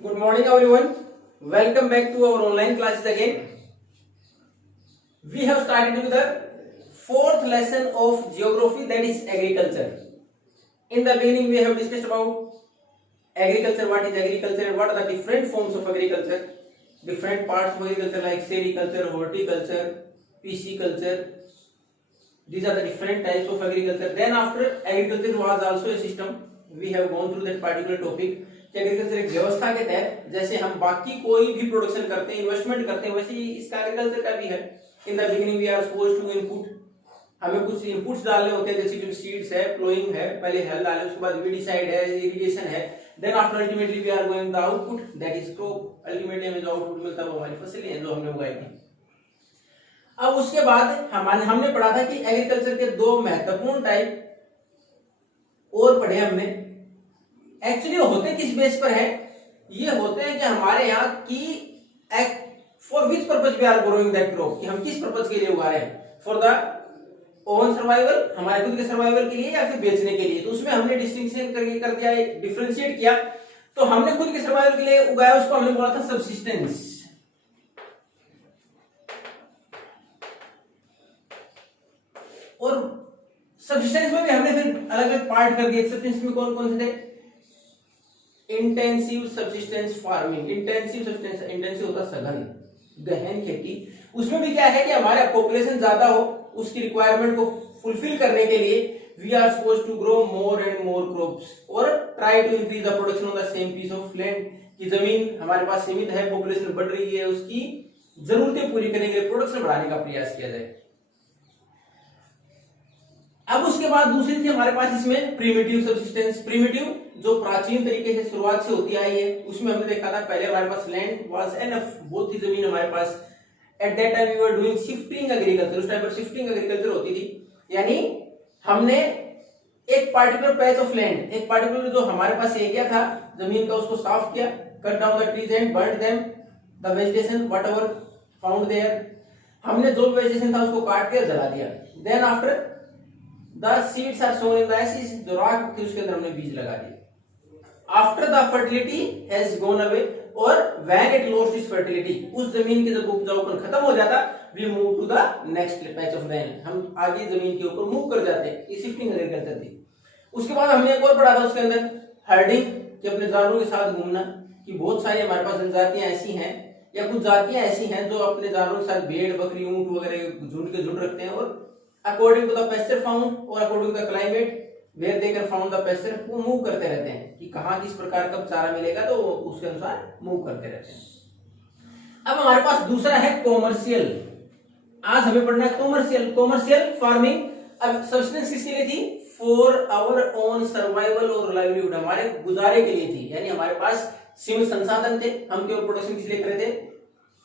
Good morning, everyone. Welcome back to our online classes again. We have started with the fourth lesson of geography, that is agriculture. In the beginning, we have discussed about agriculture, what is agriculture, and what are the different forms of agriculture, different parts of agriculture like sericulture, horticulture, pisciculture. These are the different types of agriculture. Then after agriculture was also a system. We have gone through that particular topic. Agriculture एक व्यवस्था के तहत जैसे हम बाकी कोई भी production करते हैं, इन्वेस्टमेंट करते हैं, वैसे ही इसका एग्रीकल्चर का भी है. In the beginning we are supposed to input, हमें कुछ इनपुट्स डालने होते हैं, जैसे कि सीड्स है, प्लोइंग है, पहले हल डालें, उसके बाद वीडिसाइड है, इरिगेशन है, then after ultimately we are going the output, that is crop. Ultimately हमें जो आउटपुट मिलता है वो हमारी फसलें हैं जो हमने उगाई थी. अब उसके बाद हमने पढ़ा था कि एग्रीकल्चर के दो महत्वपूर्ण टाइप और पढ़े हमने. एक्चुअली होते किस बेस पर है? ये होते हैं कि हमारे यहाँ की for which purpose we are growing that crop, कि हम किस पर्पज के लिए उगा रहे हैं. फॉर द ओन सर्वाइवल, हमारे खुद के सर्वाइवल के लिए या फिर बेचने के लिए. तो उसमें हमने डिस्टिंक्शन करके कर दिया, डिफरेंशिएट किया. तो हमने खुद के सर्वाइवल के लिए उगाया, उसको हमने बोला था सबसिस्टेंस. और सबसिस्टेंस में भी हमने फिर अलग अलग पार्ट कर दिए. सबसिस्टेंस में कौन कौन से थे? Intensive subsistence farming. इंटेंसिव होता सघन गहन खेती. उसमें भी क्या है कि हमारे पॉपुलेशन ज्यादा हो, उसकी रिक्वायरमेंट को फुलफिल करने के लिए we are supposed to grow more and more crops और try to increase the production on the same piece of land. की जमीन हमारे पास सीमित है, पॉपुलेशन बढ़ रही है, उसकी जरूरतें पूरी करने के लिए प्रोडक्शन बढ़ाने का प्रयास किया जाए. अब उसके बाद दूसरी थी हमारे पास इसमें प्रिमिटिव सबसिस्टेंस. प्रिमिटिव जो प्राचीन तरीके से शुरुआत से होती आई है, उसमें हमने देखा था पहले हमारे पास लैंड वाज एनफ, बहुत थी जमीन हमारे पास. At that time we were doing shifting agriculture. उस टाइम पर शिफ्टिंग एग्रीकल्चर होती थी, यानी हमने एक पार्टिकुलर पैच ऑफ लैंड, एक पार्टिकुलर जो हमारे पास एरिया था जमीन का, उसको साफ किया, cut down the trees and burn them the vegetation whatever found there. हमने जो वेजिटेशन था उसको काट के जला दिया. Then after the seeds are sown in the ashes, जो राख थी उसके अंदर हमने बीज लगा दिए. After the fertility has gone away or when it lost its fertility, उस जमीन की जब उपजाऊपन खत्म हो जाता, we move to the next patch of land, हम आगे जमीन के ऊपर मूव कर जाते हैं. ये शिफ्टिंग एग्रीकल्चर थी. उसके बाद हमने एक और पढ़ा था उसके अंदर हर्डिंग, कि अपने जानवरों के साथ घूमना. कि बहुत सारी हमारे पास जनजातियां ऐसी हैं या कुछ जातियां ऐसी हैं जो अपने जानवरों के साथ भेड़, बकरी, ऊंट वगैरह झुंड के झुंड रखते हैं और according to the pasture found और according to the climate where they can found the pasture, वो मूव करते रहते हैं कि कहाँ किस प्रकार का चारा मिलेगा, तो उसके अनुसार मूव करते रहते हैं. अब हमारे पास दूसरा है कॉमर्शियल. आज हमें पढ़ना है कॉमर्शियल फार्मिंग. अब सब्सिस्टेंस किसके लिए थी? फॉर आवर ओन सर्वाइवल और लाइवलीहुड, हमारे गुजारे के लिए थी. यानी हमारे पास सीमित संसाधन थे, हम केवल प्रोडक्शन किस लिए कर रहे थे?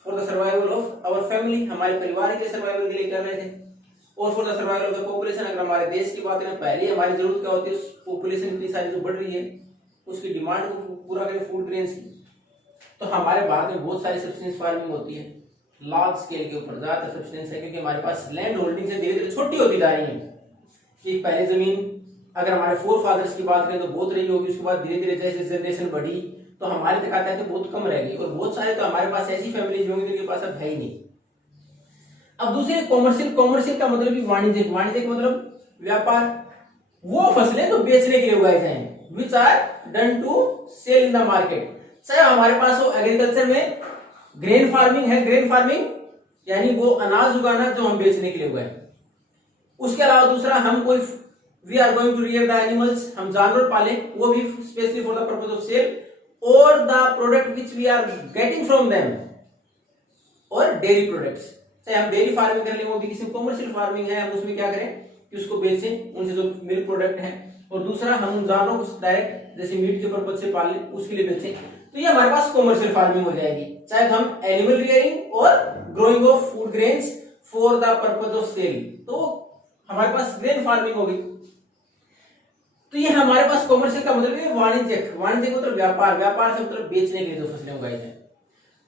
For the survival of our family, हमारे परिवार के सर्वाइवल के लिए कर रहे थे. और for the survival of the population, अगर हमारे देश की बात करें, पहले हमारी जरूरत क्या होती है? पॉपुलेशन इतनी सारी जो बढ़ रही है उसकी डिमांड को पूरा करें फूड ग्रेन्स की. तो हमारे भारत में बहुत सारी सब्सिस्टेंस फार्मिंग होती है लार्ज स्केल के ऊपर. ज्यादातर सब्सिस्टेंस है क्योंकि हमारे पास लैंड होल्डिंग से धीरे धीरे छोटी होती जा रही है. कि पहले जमीन अगर हमारे फोर फादर्स की बात करें तो बहुत रही होगी, उसके बाद धीरे धीरे जैसे जनरेशन बढ़ी तो हमारे तक आता है तो बहुत कम रह गई. और बहुत सारे तो हमारे पास ऐसी फैमिलीज होंगी जिनके पास अब है ही नहीं. अब दूसरे कॉमर्शियल का मतलब भी वाणिज्यिक का मतलब व्यापार. वो फसलें तो बेचने के लिए उगाई जाएं, which are done to sell in the market. चाहे हमारे पास हो एग्रीकल्चर में ग्रेन फार्मिंग है, ग्रेन फार्मिंग यानी वो अनाज उगाना जो हम बेचने के लिए उगाए. उसके अलावा दूसरा हम कोई we are going to rear the animals, हम जानवर पाले, वो भी specially for the purpose of sale और the product which we are getting from them, और डेयरी प्रोडक्ट्स. चाहे हम डेयरी फार्मिंग कर लें, वो भी किसी कॉमर्शियल फार्मिंग है, हम उसमें क्या करें कि उसको बेचें, उनसे जो मिल्क प्रोडक्ट है. और दूसरा हम जानवरों को डायरेक्ट जैसे मीट के पर्पज से पाल लें, उसके लिए बेचें. तो ये हमारे पास कॉमर्शियल फार्मिंग हो जाएगी. चाहे हम एनिमल रियरिंग और growing of food grains for the purpose of sale, तो हमारे पास ग्रेन फार्मिंग होगी. तो ये हमारे पास कॉमर्शियल का मतलब है वाणिज्यिक मतलब व्यापार से मतलब बेचने के लिए जो फसलें उगाई जाए.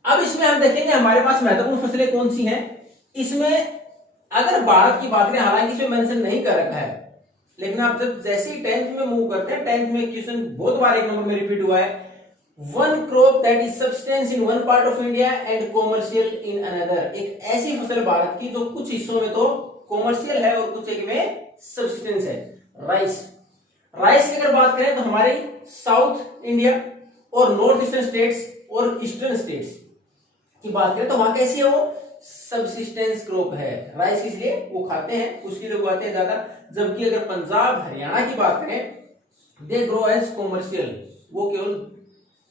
अब इसमें हम देखेंगे हमारे पास महत्वपूर्ण फसलें कौन सी हैं. इसमें अगर भारत की बात करें, हालांकि इसमें मेंशन नहीं कर रखा है, लेकिन आप जब जैसे ही 10th में मूव करते हैं, 10th में क्वेश्चन बहुत बार एक नंबर में रिपीट हुआ है, one crop that is substance in one part of India and commercial in another. एक ऐसी फसल भारत की जो कुछ हिस्सों में तो कॉमर्शियल है और कुछ एक में सब्सटेंस है। राइस, राइस की अगर बात करें तो हमारे साउथ इंडिया और नॉर्थ ईस्टर्न स्टेट्स और ईस्टर्न स्टेट्स की बात करें तो वहां कैसी है, वो सबसिस्टेंस क्रॉप है। राइस किस लिए वो खाते हैं, उसके लिए उगाते हैं ज्यादा। जबकि अगर पंजाब हरियाणा की बात करें, दे ग्रो एज कॉमर्शियल, वो केवल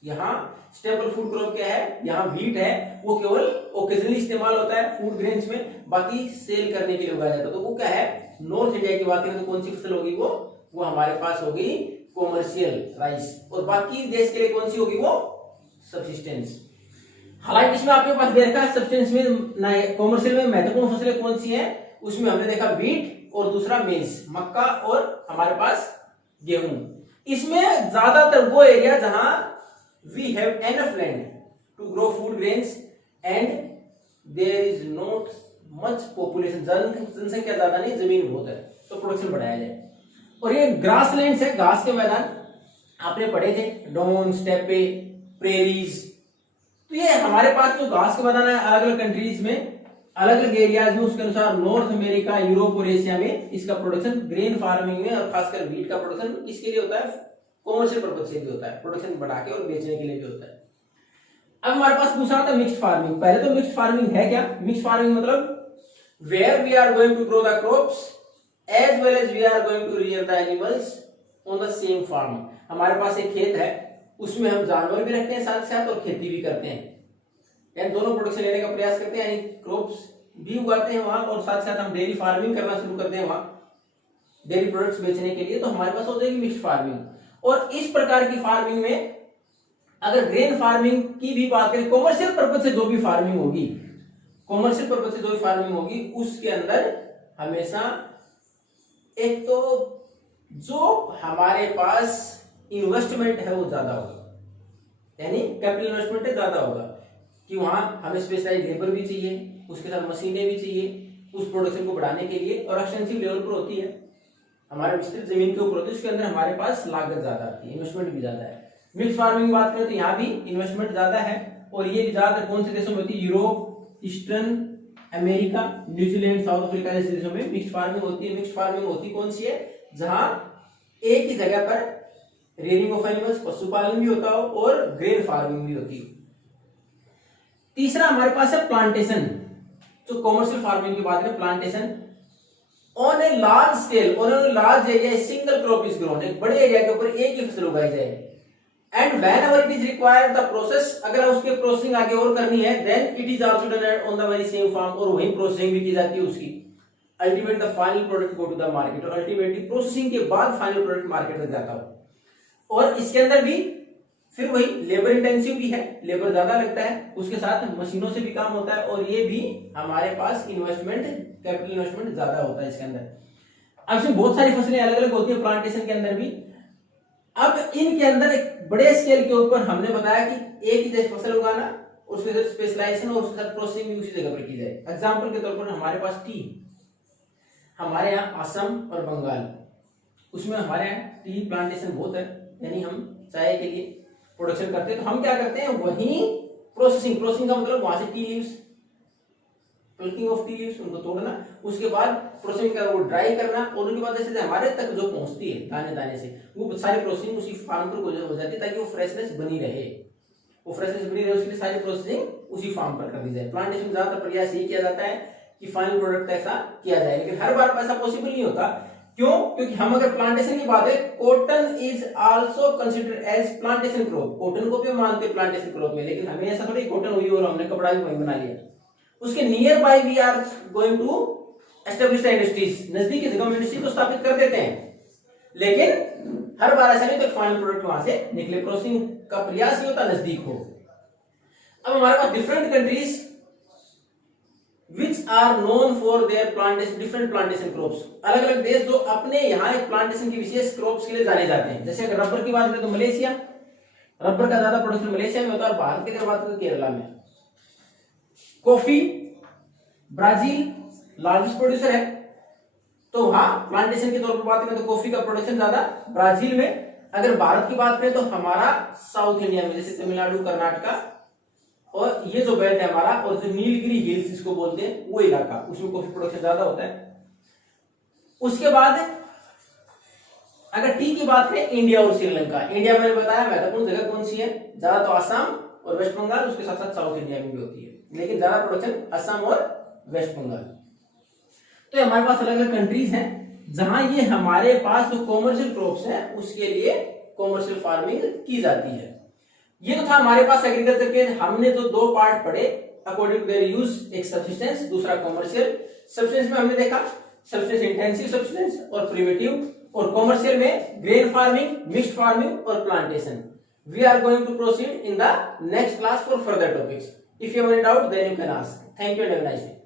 यहाँ स्टेपल फूड क्रॉप क्या है, यहाँ व्हीट है, वो केवल ओकेजनली इस्तेमाल होता है फूड ग्रेन्स में, बाकी सेल करने के लिए उगाया जाता है। तो वो क्या है, नॉर्थ इंडिया की बात करें तो कौन सी फसल होगी, वो हमारे पास होगी कॉमर्शियल राइस, और बाकी देश के लिए कौन सी होगी, वो सबसिस्टेंस। हालांकि इसमें आपके पास देखा सब्सटेंस में कॉमर्शियल में महत्वपूर्ण फसलें कौन सी हैं, उसमें हमने देखा व्हीट और दूसरा मेज, मक्का और हमारे पास गेहूं। इसमें ज्यादातर वो एरिया जहां we have enough land to grow food grains and there is not much population, जनसंख्या ज्यादा नहीं, जमीन बहुत है, तो प्रोडक्शन बढ़ाया जाए। और ये ग्रास लैंड है, घास के मैदान आपने पढ़े थे, डॉन, स्टेपे, प्रेरीज। तो ये हमारे पास जो घास के मैदान है अलग अलग कंट्रीज में, अलग अलग एरियाज में, उसके अनुसार नॉर्थ अमेरिका, यूरोप और एशिया में इसका प्रोडक्शन ग्रेन फार्मिंग में और खासकर व्हीट का प्रोडक्शन इसके लिए होता है, कॉमर्शियल पर्पज से भी होता है, प्रोडक्शन बढ़ा के और बेचने के लिए भी होता है। अब हमारे पास पूछा था मिक्स्ड फार्मिंग। पहले तो मिक्स्ड फार्मिंग है क्या, मिक्स्ड फार्मिंग मतलब where we are going to grow the crops as well as we are going to rear the animals on the same farm. हमारे पास एक खेत है, उसमें हम जानवर भी रखते हैं साथ साथ और खेती भी करते हैं, यानी दोनों प्रोडक्शन लेने का प्रयास करते हैं, यानी क्रॉप्स भी उगाते हैं वहां और साथ साथ हम डेयरी फार्मिंग करना शुरू करते हैं वहां डेयरी प्रोडक्ट्स बेचने के लिए। तो हमारे पास हो जाएगी मिक्स्ड फार्मिंग। और इस प्रकार की फार्मिंग में अगर ग्रेन फार्मिंग की भी बात करें, कॉमर्शियल पर्पज से जो भी फार्मिंग होगी, कॉमर्शियल पर्पज से जो भी फार्मिंग होगी उसके अंदर हमेशा एक तो जो हमारे पास इन्वेस्टमेंट है वो ज्यादा होगा, यानी कैपिटल इन्वेस्टमेंट ज्यादा होगा कि वहां हमें स्पेशलाइज्ड लेबर भी चाहिए, उसके साथ मशीनें भी चाहिए उस प्रोडक्शन को बढ़ाने के लिए, और एक्सटेंसिव लेवल पर होती है, हमारे विस्तृत जमीन के ऊपर होती है, उसके अंदर हमारे पास लागत ज्यादा आती है, इन्वेस्टमेंट भी ज्यादा है। मिक्स फार्मिंग की बात करें तो यहाँ भी इन्वेस्टमेंट ज्यादा है, और ये ज्यादातर कौन से देशों में होती है, Europe, eastern America, New Zealand, south Africa जैसे देशों में मिक्स फार्मिंग होती है। मिक्स फार्मिंग होती कौन सी है, जहां एक ही जगह पर रेयरिंग ऑफ एनिमल्स, पशुपालन भी होता हो और ग्रेन फार्मिंग भी होती है। तीसरा हमारे पास है प्लांटेशन। जो कॉमर्शियल फार्मिंग की बात करें, plantation on a large scale, on a large area single crop is grown, एक बड़े एरिया के ऊपर एक ही फसल उगाई जाए। And whenever it is required the process, अगर उसके प्रोसेसिंग आगे और करनी है, then it is also done on the very same farm, और वही प्रोसेसिंग भी की जाती है उसकी। Ultimate the final product go to the market, और अल्टीमेटली प्रोसेसिंग के बाद फाइनल प्रोडक्ट मार्केट तक जाता हो। और इसके अंदर भी फिर वही लेबर इंटेंसिव भी है, लेबर ज्यादा लगता है, उसके साथ मशीनों से भी काम होता है, और ये भी हमारे पास इन्वेस्टमेंट, कैपिटल इन्वेस्टमेंट ज्यादा होता है इसके अंदर। अब इसमें बहुत सारी फसलें अलग अलग होती है प्लांटेशन के अंदर भी। अब इनके अंदर एक बड़े स्केल के ऊपर हमने बताया कि एक ही जैसी फसल उगाना, उसके साथ स्पेशलाइजेशन और उसके साथ प्रोसेसिंग भी उसी जगह पर की जाए। एग्जाम्पल के तौर पर हमारे पास टी, हमारे यहाँ असम और बंगाल, उसमें हमारे यहाँ टी प्लांटेशन बहुत है, यानी हम चाय के लिए प्रोडक्शन करते हैं। तो हम क्या करते हैं, वहीं प्रोसेसिंग, प्रोसेसिंग का मतलब वहां से tea leaves, plucking of tea leaves, उनको तोड़ना, उसके बाद प्रोसेसिंग कर वो ड्राई करना, और उनके बाद जैसे हमारे तक जो पहुंचती है दाने दाने से, वो सारी प्रोसेसिंग उसी फार्म पर हो जाती है, ताकि वो फ्रेशनेस बनी रहे, वो फ्रेशनेस बनी रहे, उसके लिए सारी प्रोसेसिंग उसी फार्म पर कर दी जाए। प्लांटेशन में ज्यादातर प्रयास ये किया जाता है कि फाइनल प्रोडक्ट ऐसा किया जाए, लेकिन हर बार ऐसा पॉसिबल नहीं होता। क्यों? क्योंकि हम अगर प्लांटेशन की बात करें, cotton is also considered as plantation crop, cotton को भी मानते हैं प्लांटेशन क्रॉप में, लेकिन हमें ऐसा थोड़ी कॉटन हुई और हमने कपड़ा भी वहीं बना लिया। उसके nearby we are going to establish the industries, नजदीक की जगह में इंडस्ट्री को स्थापित कर देते हैं, लेकिन हर बार ऐसा नहीं तो फाइनल प्रोडक्ट वहां से निकले, प्रोसेसिंग का प्रयास ही होता नजदीक हो। अब हमारे पास different countries which are known for their plantation, different plantation crops, अलग अलग देश जो अपने यहाँ एक प्लांटेशन की विशेष क्रॉप्स के लिए जाने जाते हैं। जैसे अगर रबर की बात करें तो मलेशिया, रबर का ज्यादा प्रोडक्शन मलेशिया में होता है, और भारत की अगर बात करें केरला में। कॉफी, ब्राजील लार्जेस्ट प्रोड्यूसर है, तो वहां प्लांटेशन के तौर पर बात करें तो कॉफी का प्रोडक्शन ज्यादा ब्राजील में, अगर भारत की बात करें तो हमारा साउथ इंडिया में जैसे तमिलनाडु, कर्नाटका और ये जो बेल्ट है हमारा, और जो नीलगिरी हिल्स जिसको बोलते हैं वो इलाका, उसमें कॉफी प्रोडक्शन ज्यादा होता है। उसके बाद अगर टी की बात करें, इंडिया और श्रीलंका। इंडिया मैंने बताया महत्वपूर्ण जगह कौन सी है, ज्यादा तो आसाम और वेस्ट बंगाल, उसके साथ साथ साउथ इंडिया में भी होती है, लेकिन ज्यादा प्रोडक्शन असम और वेस्ट बंगाल। तो ये हमारे पास अलग अलग कंट्रीज हैं जहां ये हमारे पास जो कॉमर्शियल क्रॉप्स हैं उसके लिए कॉमर्शियल फार्मिंग की जाती है। ये तो था हमारे पास एग्रीकल्चर के, हमने जो दो पार्ट पढ़े अकॉर्डिंग टू देयर यूज, एक सब्सिस्टेंस, दूसरा कॉमर्शियल। सब्सिस्टेंस में हमने देखा सब्सिस्टेंस इंटेंसिव सब्सिस्टेंस और प्रिमिटिव, और कॉमर्शियल में ग्रेन फार्मिंग, मिक्स्ड फार्मिंग और plantation. We are going to proceed in the next class for further topics. If you have any doubt then you can ask. Thank you and have a nice day.